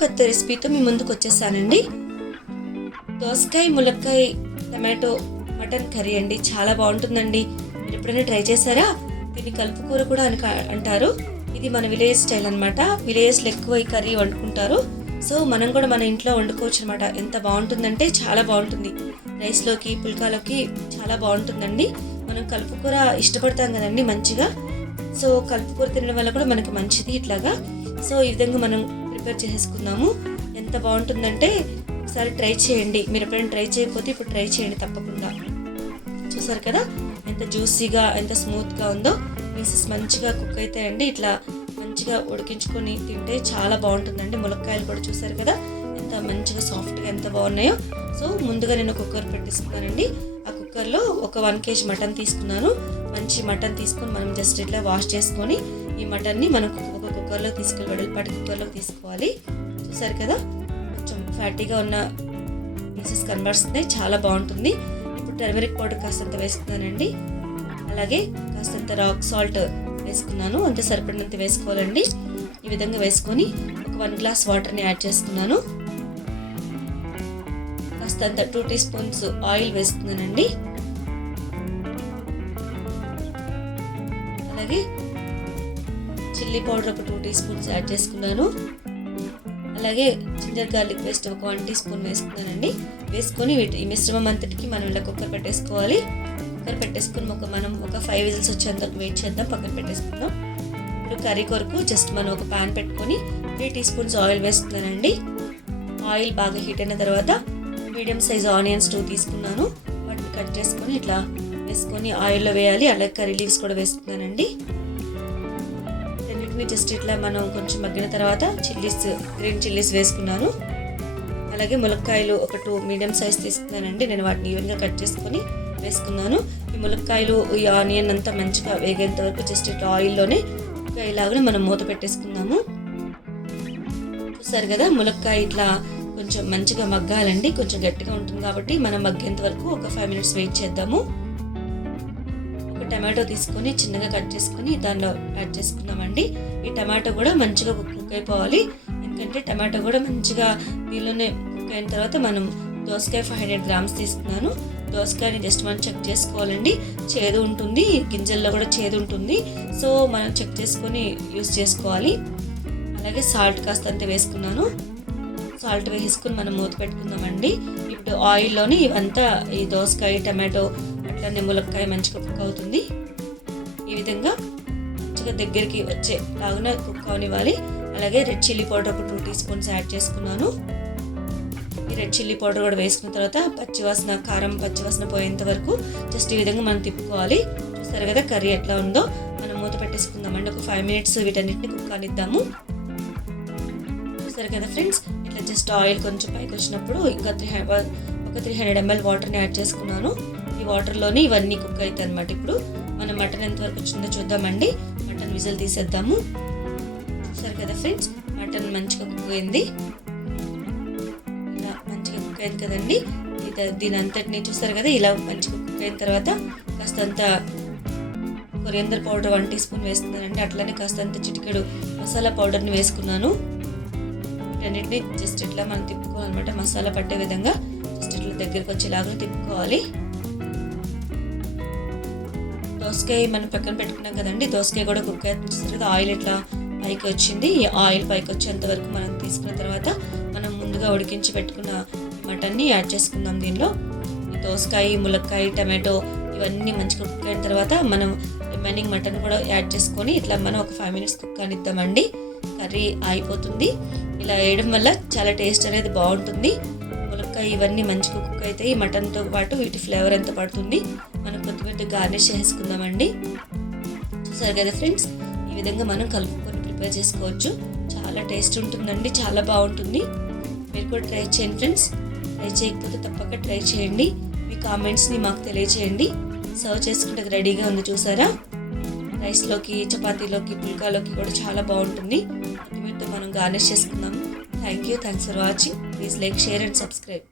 కొత్త రెసిపీతో మీ ముందుకు వచ్చేసానండి. దోసకాయ ములక్కాయ టమాటో మటన్ కర్రీ అండి. చాలా బాగుంటుందండి. మీరు ఎప్పుడైనా ట్రై చేశారా? దీన్ని కలుపు కూర కూడా అని అంటారు. ఇది మన విలేజ్ స్టైల్ అనమాట విలేజ్లో ఎక్కువ ఈ కర్రీ వండుకుంటారు. సో మనం కూడా మన ఇంట్లో వండుకోవచ్చు అనమాట ఎంత బాగుంటుందంటే చాలా బాగుంటుంది. రైస్లోకి పుల్కాలోకి చాలా బాగుంటుందండి. మనం కలుపు కూర ఇష్టపడతాం కదండి మంచిగా. సో కలుపు కూర తినడం వల్ల కూడా మనకి మంచిది ఇట్లాగా. సో ఈ విధంగా మనం ప్రిపేర్ చేసేసుకుందాము ఎంత బాగుంటుందంటే ఒకసారి ట్రై చేయండి. మీరు ఎప్పుడైనా ట్రై చేయకపోతే ఇప్పుడు ట్రై చేయండి తప్పకుండా. చూసారు కదా? ఎంత జ్యూసీగా ఎంత స్మూత్గా ఉందో. పీసెస్ మంచిగా కుక్ అవుతాయండి ఇట్లా మంచిగా ఉడికించుకొని తింటే చాలా బాగుంటుందండి. ములక్కాయలు కూడా చూసారు కదా? ఎంత మంచిగా సాఫ్ట్గా ఎంత బాగున్నాయో. సో ముందుగా నేను కుక్కర్ పెట్టేసుకున్నానండి. ఆ కుక్కర్లో ఒక వన్ కేజీ మటన్ తీసుకున్నాను. మంచి మటన్ తీసుకొని మనం జస్ట్ ఇట్లా వాష్ చేసుకొని ఈ మటన్ని మనం ఒక కుక్కర్లో తీసుకెళ్ళి వెడల్పాటి కుక్కర్లో తీసుకోవాలి. చూసారు కదా? కొంచెం ఫ్యాటీగా ఉన్న పీసెస్ కనబడుతున్నాయి చాలా బాగుంటుంది. ఇప్పుడు టర్మరిక్ పౌడర్ కాస్తంత వేసుకున్నానండి. అలాగే కాస్తంత రాక్ సాల్ట్ వేసుకున్నాను. అంత సరిపడినంత వేసుకోవాలండి. ఈ విధంగా వేసుకొని ఒక వన్ గ్లాస్ వాటర్ని యాడ్ చేసుకున్నాను. కాస్తంత టూ టీ స్పూన్స్ ఆయిల్ వేస్తున్నానండి అలాగే చిల్లీ పౌడర్ ఒక టూ టీ స్పూన్స్ యాడ్ చేసుకున్నాను. అలాగే జింజర్ గార్లిక్ పేస్ట్ ఒక వన్ టీ స్పూన్ వేసుకున్నానండి. వేసుకొని వీటి ఈ మిశ్రమం అంతటికి మనం ఇలా కుక్కర్ పెట్టేసుకోవాలి. కుక్కర్ పెట్టేసుకుని ఒక మనం ఒక ఫైవ్ విజిల్స్ వచ్చేంత వెయిట్ చేద్దాం పక్కన పెట్టేసుకుందాం. ఇప్పుడు కర్రీ కొరకు జస్ట్ మనం ఒక పాన్ పెట్టుకొని త్రీ టీ స్పూన్స్ ఆయిల్ వేస్తున్నానండి ఆయిల్ బాగా హీట్ అయిన తర్వాత మీడియం సైజ్ ఆనియన్స్ టూ తీసుకున్నాను. వాటిని కట్ చేసుకొని ఇట్లా వేసుకొని ఆయిల్లో వేయాలి. అలాగే కర్రీ లీవ్స్ కూడా వేస్తున్నానండి రెండింటిని జస్ట్ ఇట్లా మనం కొంచెం మగ్గిన తర్వాత చిల్లీస్ గ్రీన్ చిల్లీస్ వేసుకున్నాను. అలాగే ములక్కాయలు ఒక టూ మీడియం సైజ్ తీసుకున్నానండి. నేను వాటిని ఈవెన్గా కట్ చేసుకొని వేసుకున్నాను. ఈ ములక్కాయలు ఈ ఆనియన్ అంతా మంచిగా వేగేంత వరకు జస్ట్ ఇట్లా ఆయిల్లోనే ఇలాగనే మనం మూత పెట్టేసుకుందాము చూసారు కదా ములక్కాయ ఇట్లా కొంచెం మంచిగా మగ్గాలండి. కొంచెం గట్టిగా ఉంటుంది కాబట్టి మనం మగ్గేంత వరకు ఒక ఫైవ్ మినిట్స్ వెయిట్ చేద్దాము. టమాటో తీసుకొని చిన్నగా కట్ చేసుకొని దానిలో యాడ్ చేసుకున్నామండి. ఈ టమాటో కూడా మంచిగా కుక్ అయిపోవాలి. ఎందుకంటే టమాటో కూడా మంచిగా దీనిలోనే కుక్ అయిన తర్వాత మనం దోసకాయ ఫైవ్ హండ్రెడ్ గ్రామ్స్ తీసుకున్నాను. దోసకాయని జస్ట్ మనం చెక్ చేసుకోవాలండి. చేదు ఉంటుంది గింజల్లో కూడా చేదు ఉంటుంది. సో మనం చెక్ చేసుకొని యూస్ చేసుకోవాలి. అలాగే సాల్ట్ కాస్త అంతే వేసుకున్నాను. సాల్ట్ వేసుకుని మనం మూత పెట్టుకుందామండి. ఇప్పుడు ఆయిల్లోని ఇవంతా ఈ దోసకాయ టమాటో దాన్ని ములక్కాయ మంచిగా కుక్ అవుతుంది. ఈ విధంగా మంచిగా దగ్గరికి వచ్చే లాగున కుక్ అవనివ్వాలి అలాగే రెడ్ చిల్లీ పౌడర్ ఒక టూ టీ స్పూన్స్ యాడ్ చేసుకున్నాను. ఈ రెడ్ చిల్లీ పౌడర్ కూడా వేసుకున్న తర్వాత పచ్చివాసన కారం పచ్చివాసన పోయేంత వరకు జస్ట్ ఈ విధంగా మనం తిప్పుకోవాలి. చూస్తారు కదా కర్రీ ఎట్లా ఉందో? మనం మూత పెట్టేసుకుందామండి ఒక ఫైవ్ మినిట్స్ వీటన్నిటిని కుక్ కానిద్దాము. చూస్తారు కదా ఫ్రెండ్స్ ఇట్లా జస్ట్ ఆయిల్ కొంచెం పైకి వచ్చినప్పుడు ఇంకా త్రీ ఒక త్రీ హండ్రెడ్ ఎంఎల్ వాటర్ని యాడ్ చేసుకున్నాను. ఈ వాటర్లోనే ఇవన్నీ కుక్ అవుతాయి అనమాట ఇప్పుడు మనం మటన్ ఎంతవరకు వచ్చిందో చూద్దామండి. మటన్ విజిల్ తీసేద్దాము. చూసారు కదా ఫ్రెండ్స్ మటన్ మంచిగా కుక్ అయింది. ఇలా మంచిగా కుక్ అయింది కదండి. దీని అంతటిని చూస్తారు కదా ఇలా మంచిగా కుక్ అయిన తర్వాత కాస్తంత coriander powder one teaspoon వేస్తున్నానండి. అట్లనే కాస్తంత చిటికెడు మసాలా పౌడర్ని వేసుకున్నాను. వీటన్నిటిని జస్ట్ ఇట్లా మనం తిప్పుకోవాలన్నమాట. మసాలా పట్టే విధంగా జస్ట్ ఇట్లా దగ్గరికి వచ్చేలాగా తిప్పుకోవాలి. దోసకాయ మనం పక్కన పెట్టుకున్నాం కదండి దోసకాయ కూడా కుక్ అవుతుంది కదా ఆయిల్ ఇట్లా పైకి వచ్చింది. ఈ ఆయిల్ పైకి వచ్చేంత వరకు మనం తీసుకున్న తర్వాత మనం ముందుగా ఉడికించి పెట్టుకున్న మటన్ని యాడ్ చేసుకుందాం దీనిలో. దోసకాయ ములక్కాయ టమాటో ఇవన్నీ మంచిగా కుక్ అయిన తర్వాత మనం రిమైనింగ్ మటన్ కూడా యాడ్ చేసుకొని ఇట్లా మనం ఒక ఫైవ్ మినిట్స్ కుక్ కానిద్దామండి కర్రీ అయిపోతుంది. ఇలా వేయడం వల్ల చాలా టేస్ట్ అనేది బాగుంటుంది. ఇవన్నీ మంచిగా కుక్ అవుతాయి మటన్తో పాటు వీటి ఫ్లేవర్ ఎంత పడుతుంది? మనం కొత్తిమీరతో గార్నిష్ చేసుకుందామండి. చూసారు కదా ఫ్రెండ్స్ ఈ విధంగా మనం కలుపుకొని ప్రిపేర్ చేసుకోవచ్చు. చాలా టేస్ట్ ఉంటుందండి చాలా బాగుంటుంది. మీరు కూడా ట్రై చేయండి ఫ్రెండ్స్ ట్రై చేయకపోతే తప్పక ట్రై చేయండి. మీ కామెంట్స్ని మాకు తెలియచేయండి. సర్వ్ చేసుకుంటే రెడీగా ఉంది చూసారా? రైస్లోకి చపాతీలోకి పుల్కాలోకి కూడా చాలా బాగుంటుంది. కొత్తిమీరతో మనం గార్నిష్ చేసుకుందాం. Thank you thanks for watching please like share and subscribe